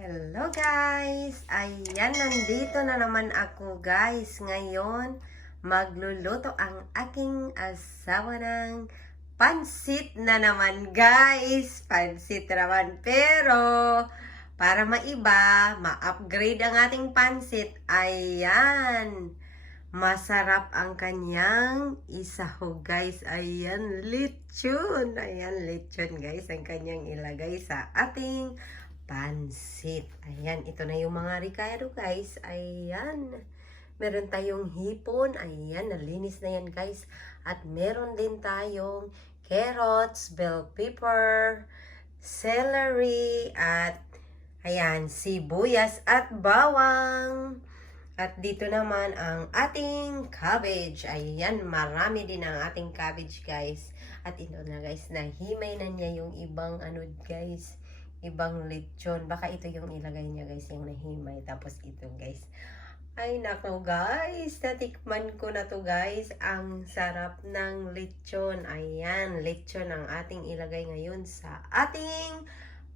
Hello guys! Ayan, nandito na naman ako guys. Ngayon, magluluto ang aking asawa ng pansit na naman guys. Pansit naman. Pero, para maiba, ma-upgrade ang ating pansit. Ayan! Masarap ang kanyang isaho guys. Ayan, lechon. Ayan, lechon guys. Ang kanyang ilagay sa ating pansit. Ayan, ito na yung mga ricado guys. Ayan. Meron tayong hipon. Ayan, nalinis na yan guys. At meron din tayong carrots, bell pepper, celery, at ayan, sibuyas at bawang. At dito naman ang ating cabbage. Ayan, marami din ang ating cabbage guys. At ito na guys, nahimay na niya yung ibang ano guys, ibang lechon. Baka ito yung ilagay niya guys, yung nahimay. Tapos ito guys. Ay nako guys, natikman ko na to guys. Ang sarap ng lechon. Ayan, lechon ang ating ilagay ngayon sa ating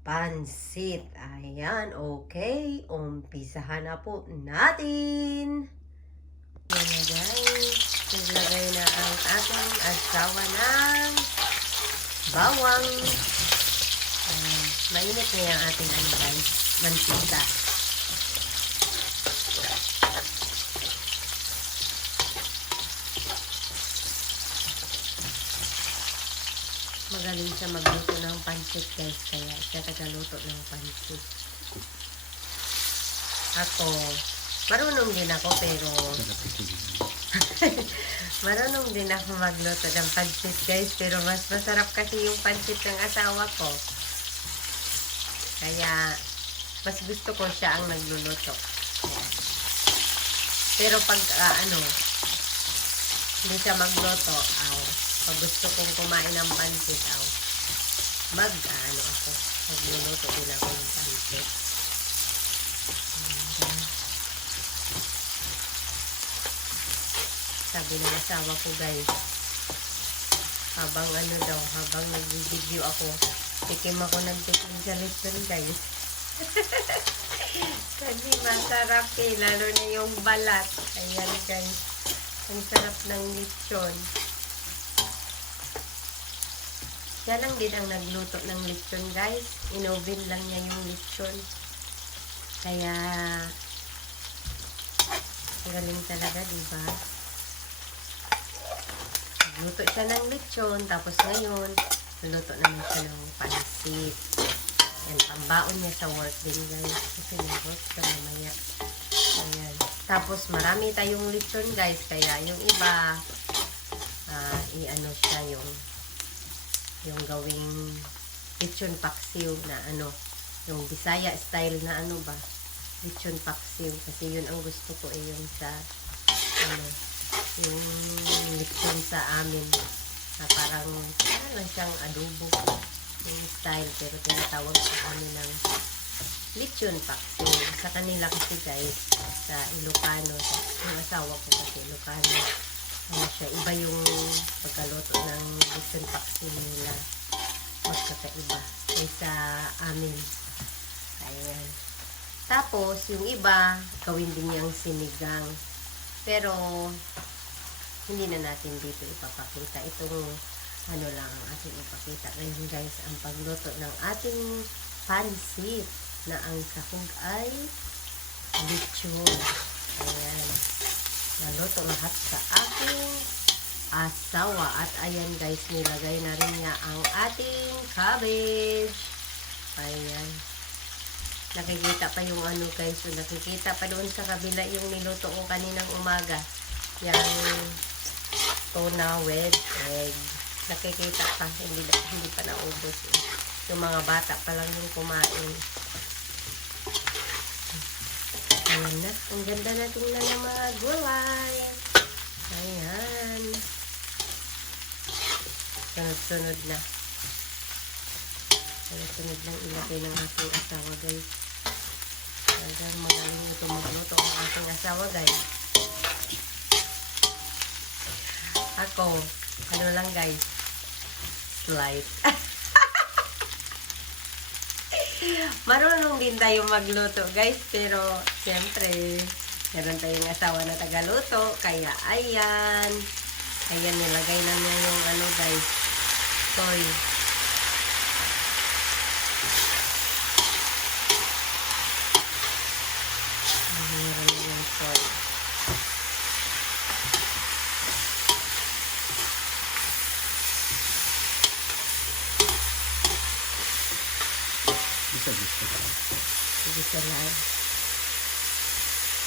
pansit. Ayan, okay. Umpisahan na po natin. Yan na guys. Naglagay na ang ating asawa ng bawang. Mainit na yung ating ano guys, mantika. Magaling siya magluto ng pansit guys, kaya siya tagaluto ng pansit. Ako, marunong din ako pero marunong din ako magluto ng pansit guys, pero mas masarap kasi yung pansit ng asawa ko. Kaya, mas gusto ko siya ang nagluluto. Pero pag, hindi siya magluto, pag gusto kong kumain ng pansit, ako, magluluto din ako ng pansit. Sabi ng asawa ko guys, habang nag-video ako, tikim ako ng tikim sa lechon guys. Kasi masarap lalo na yung balat. Ayan guys, ang sarap ng lechon. Siya lang din ang nagluto ng lechon guys. In-oven lang niya yung lechon. Kaya, galing talaga, diba? Nagluto siya ng lechon, tapos ngayon, luto naman siya ng pansit. Yan, pambaon niya sa work din guys. Kasi nag-work siya mamaya. Ayan. Tapos marami tayong lechon guys. Kaya yung iba, i-ano siya yung gawing lechon paksiw na yung Bisaya style na lechon paksiw. Kasi yun ang gusto ko yung sa, yung lechon sa amin. Na parang lang siyang adobo yung style, pero tinatawag sa amin ng lechon paksiw. Sa kanila kasi guys, sa Ilocano, yung asawa ko kasi Ilocano, siya, iba yung pagkaluto ng lechon paksiw nila, magkakaiba kaysa amin. Ayan. Tapos yung iba gawin din yung sinigang, pero hindi na natin dito ipapakita. Itong lang ang ating ipakita ngayon guys, ang pagluto ng ating pansit na ang sahog ay lechon. Ayan, naluto lahat sa ating asawa. At ayan guys, nilagay na rin niya ang ating cabbage. Ayan, nakikita pa yung guys, nakikita pa doon sa kabila yung niluto ko kaninang umaga, yung tuna with egg. Nakikita pa, hindi pa naubos yung mga bata pa lang yung kumain. Ayan na, ang ganda na tingnan ng mga gulay. Ayan, sunod-sunod na ilagay ng ating asawa guys. Talagang magaling ito magluto ang ating asawa guys. Ako, lang guys, slice. Marunong din tayo magluto, guys. Pero, siyempre, meron tayong asawa na tagaluto. Kaya, ayan. Ayan, nilagay na niya yung ano, guys. Soy. Meron na yung soy. Gusto lang.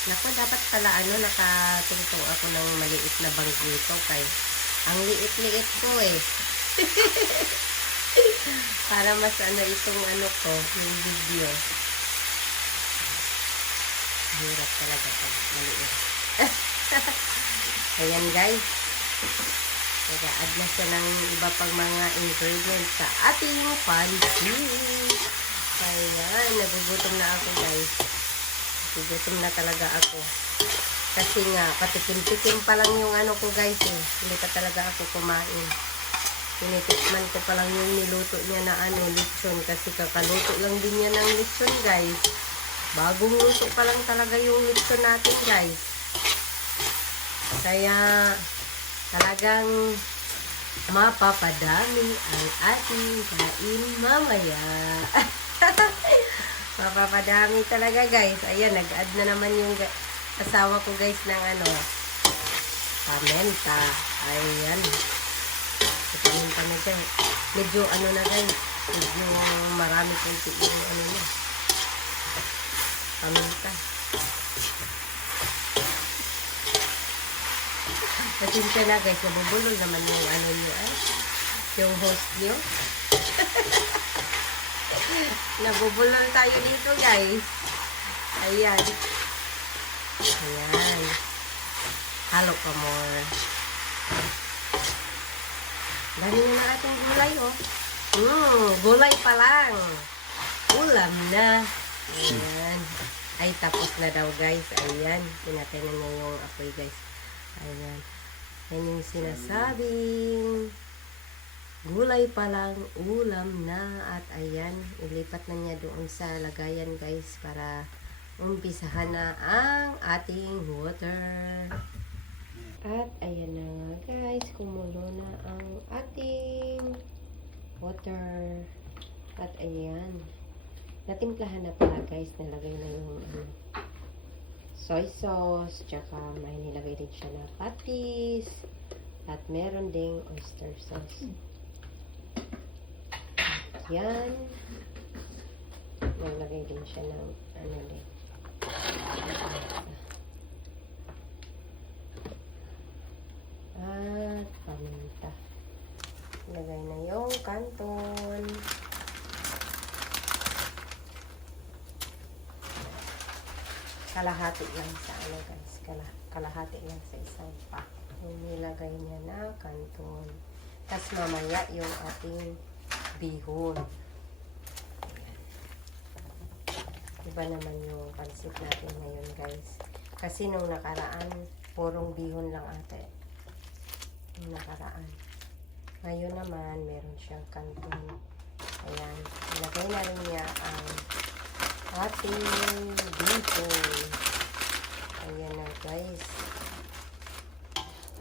Naku, dapat pala nakatungtong ako ng maliit na bangkito kay ang liit-liit ko eh. Para mas itong ko, yung video. Hirap talaga pag maliit. Ayan guys. Nag-a-add na siya ng iba pang mga ingredients sa ating pancit. Ayan, nagugutom na ako guys. Nagugutom na talaga ako. Kasi nga, patikim-tikim pa lang yung ko guys eh. Hindi pa talaga ako kumain. Tinitikman ko pa lang yung niluto niya na lechon. Kasi kakaluto lang din niya ng lechon guys. Bagong luto pa lang talaga yung lechon natin guys. Kaya, talagang mapapadami ang ating kain mamaya. Mapapadami talaga guys. Ayan, nag-add na naman yung asawa ko guys ng paminta. Ayan. Paminta na dyan. Medyo na guys. Medyo marami kunti yung niya. Paminta. Pasensya na guys. Nabubulol naman yung niyo yung host niyo. Nabubulol tayo dito guys. Ayan. Ayan. Halo pa more. Dami na ating gulay gulay pa lang. Ulam na. Ayan. Ay tapos na daw guys. Ayan. Pinatay na niya yung apoy guys. Ayan. Yan yung sinasabing gulay pa lang, ulam na. At ayan, ilipat na niya doon sa lagayan guys para umpisahan na ang ating water. At ayan na nga guys, kumulo na ang ating water. At ayan, natimplahan na pala guys, nalagay na yung soy sauce, tsaka may nilagay din siya na patis, at meron ding oyster sauce. Yan. Naglagay din siya ng din. At paminta. Lagay na yung kanton. Kalahati lang sa guys. Kalahati lang sa isang pack. Yung nilagay niya na kanton. Tapos mamaya yung ating bihon. Iba naman yung pansit natin ngayon guys. Kasi nung nakaraan, purong bihon lang ate. Nung nakaraan. Ngayon naman, meron siyang kanton. Ayan. Ilagay na rin niya ang ating bihon. Ayan na guys.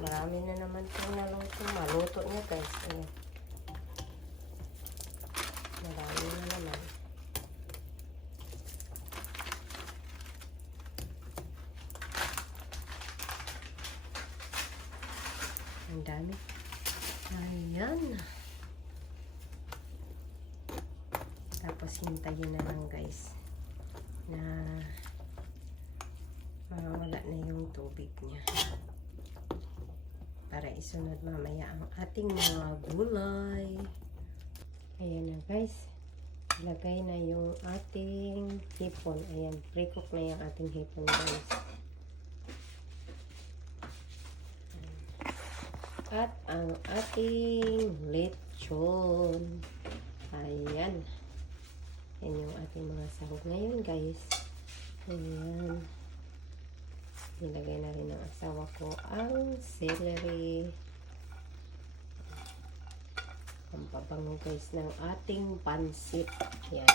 Marami na naman itong naluto. Maluto niya guys. Ayan. Marami na naman. Ang dami. Ayan. Tapos hintayin na lang guys na mawala na yung tubig niya. Para isunod mamaya ang ating mga gulay. Ayan na guys. Ilagay na yung ating hipon. Ayan. Pre-cook na yung ating hipon guys. At ang ating lechon. Ayan. Yan yung ating mga sahog ngayon guys. Ayan. Nilagay na rin ng asawa ko ang celery. Ang pabango guys ng ating pansit. Yan.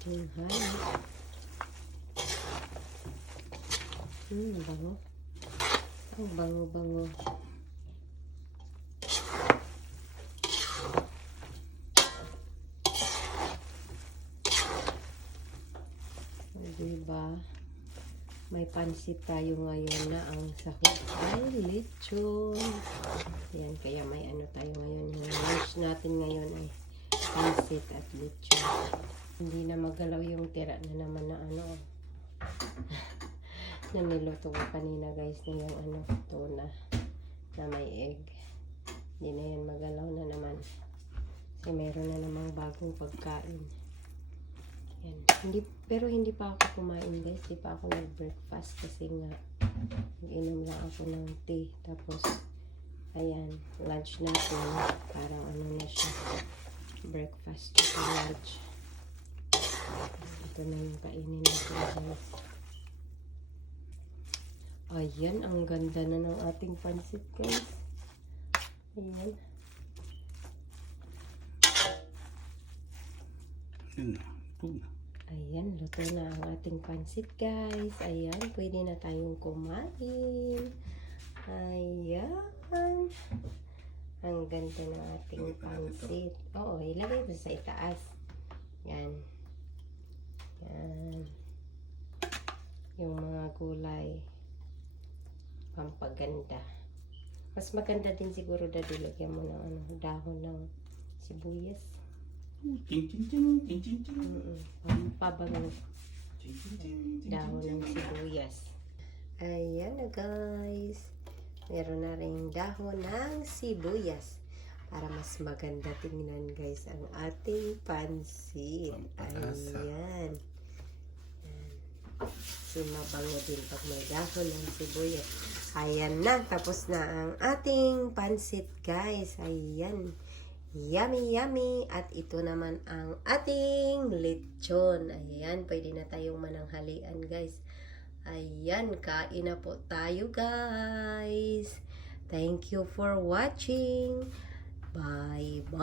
tinghali. Bango. Ang bango-bango. Diba? May pansit tayo ngayon na ang sahog ay lechon. Ayan, kaya may ano tayo ngayon. Yung lunch natin ngayon ay pansit at lechon. Hindi na magalaw yung tira na naman na ano. Na niluto ko kanina guys na yung ano, tuna na may egg. Hindi na yan magalaw na naman. Kasi meron na namang bagong pagkain. Yan. Pero hindi pa ako kumain guys. Hindi pa ako nag-breakfast kasi nga nag-inom lang ako ng tea. Tapos, ayan, lunch natin. Parang ano na siya. Breakfast to lunch. Ito na yung kainin natin guys. Ayan, ang ganda na ng ating pansit guys. Ayan. Ayan, luto na ang ating pansit guys. Ayan, pwede na tayong kumain. Ayan. Ang ganda ng ating pansit. Oo, ilagay ito sa itaas. Yan. Yan. Yung mga gulay. Pampaganda. Mas maganda din siguro dahil lagyan mo ng ano, dahon ng sibuyas. Pampabango. Dahon ng sibuyas. Ayan na guys. Meron na rin dahon ng sibuyas. Para mas maganda tingnan guys ang ating pansit. Ayan. Kasi mabango din pag may dahon ng sibuyas. Ayan na. Tapos na ang ating pansit guys. Ayan. Yummy, yummy. At ito naman ang ating lechon. Ayan, pwede na tayong mananghalian, guys. Ayan, kain na po tayo, guys. Thank you for watching. Bye-bye.